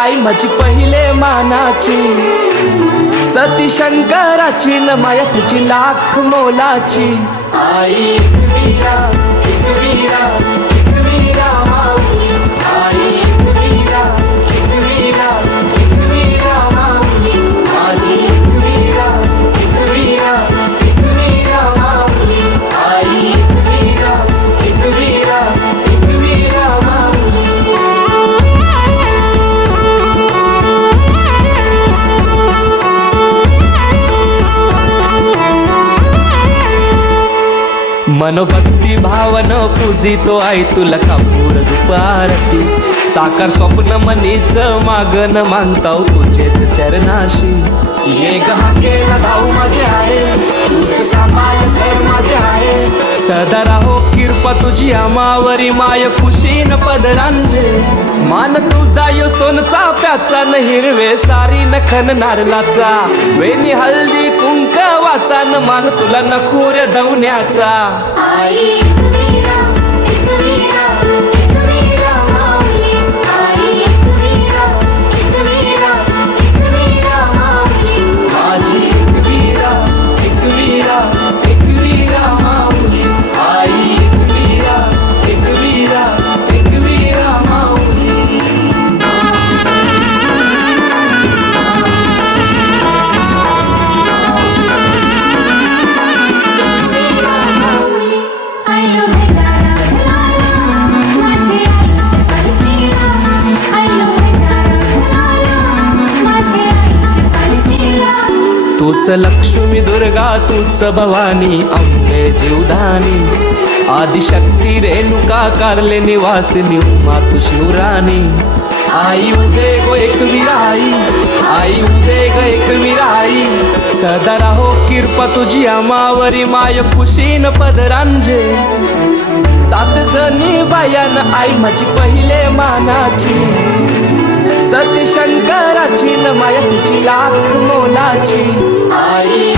आई माझी पहिले मानाची, सती शंकराची न माया तुझी लाख मोलाची। आई एकवीरा एकवीरा एकवीरा माऊली, आई एकवीरा एकवीरा एकवीरा माऊली, माझी एकवीरा एकवीरा एकवीरा माऊली, आई एकवीरा एकवीरा एकवीरा माऊली। मनोभक्ती भावन पूजितो आई तुला कापूर दुपारती, साकार स्वप्न मनीच मागन मागताव तुझेच चरणाशी। ये गहाकेला धाऊ माझे आहे, तुझ सांभाळ घर माझे आहे, सदा राहो कृपा तुझी आमावरी माय खुशीन पदरांजे। मान तुझा यो सोनचा प्याचा न हिरवे सारी नखन नारलाचा, वेणी हळदी कुंकवाचा न मान तुला नखुर धवण्याचा। आई एकवीरा एकवीरा एकवीरा माऊली, आई एकवीरा एकवीरा एकवीरा माऊली, माझी एकवीरा एकवीरा एकवीरा माऊली, आई एकवीरा एकवीरा एकवीरा माऊली। आयो भेटारा भलाला, माझे आईचे पालखीला, आयो भेटारा भलाला, माझे आईचे पालखीला। तूच लक्ष्मी दुर्गा तूच भवानी अंबे जीवधानी, आदिशक्ती रेणुका कारले निवासिनी उमा तू शिवराणी। आई उदे गो एकवीरा आई, आई उदे ग एकवीरा आई, सदा राहो कृपा तुझी आमावरी माय खुशीन पदरांजे। सात जणी बायान आई माझी पहिले मानाची, सती शंकराची न माया तुझी लाख मोलाची। आई